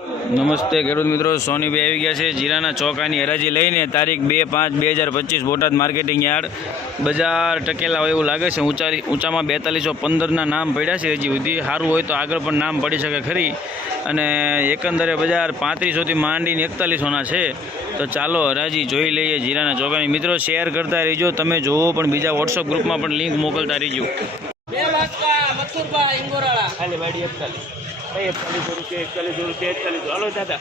નમસ્તે ખેડૂત મિત્રો, સોનીભાઈ આવી ગયા છે જીરાના ચોકાની હરાજી લઈને તારીખ 2/5/2025 બોટાદ માર્કેટિંગ યાર્ડ બજાર ટકેલા હોય એવું લાગે છે। ઊંચામાં 4215ના નામ પડ્યા છે। હજી સુધી સારું હોય તો આગળ પણ નામ પડી શકે ખરી। અને એકંદરે બજાર 3500થી માંડીને 4100ના છે। તો ચાલો હરાજી જોઈ લઈએ જીરાના ચોકાની। મિત્રો શેર કરતા રહીજો, તમે જોવો પણ બીજા વોટ્સઅપ ગ્રુપમાં પણ લિંક મોકલતા રહીજો। હાલો દાદા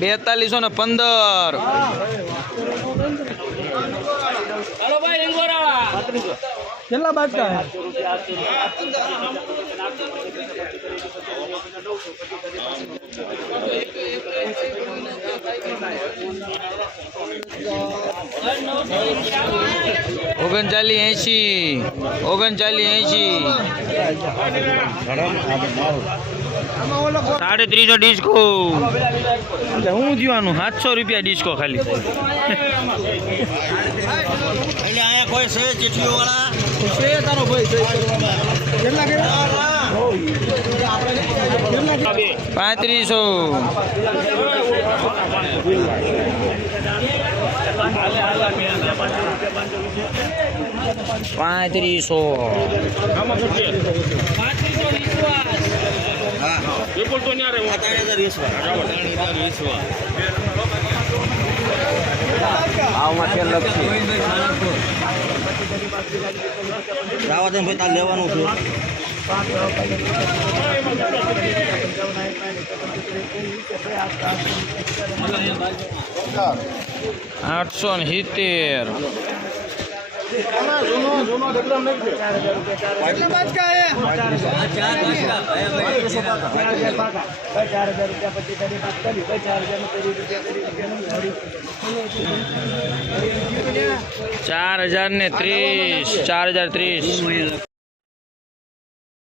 બેતાલીસો ને 15। હાલો ભાઈ લિંગોરા કેટલા બાટકા હે? ઓગણચાલીસ 350 ડિસ્કો। હું જીવાનું 700 રૂપિયા ડિસ્કો ખાલી। કોઈ છે ચીઠીઓ વાળા છે તારો ભાઈ છે કેટલા કેટલા 3500। રાવાદન ભાઈ તાર લેવાનું છે। 870। ₹4030।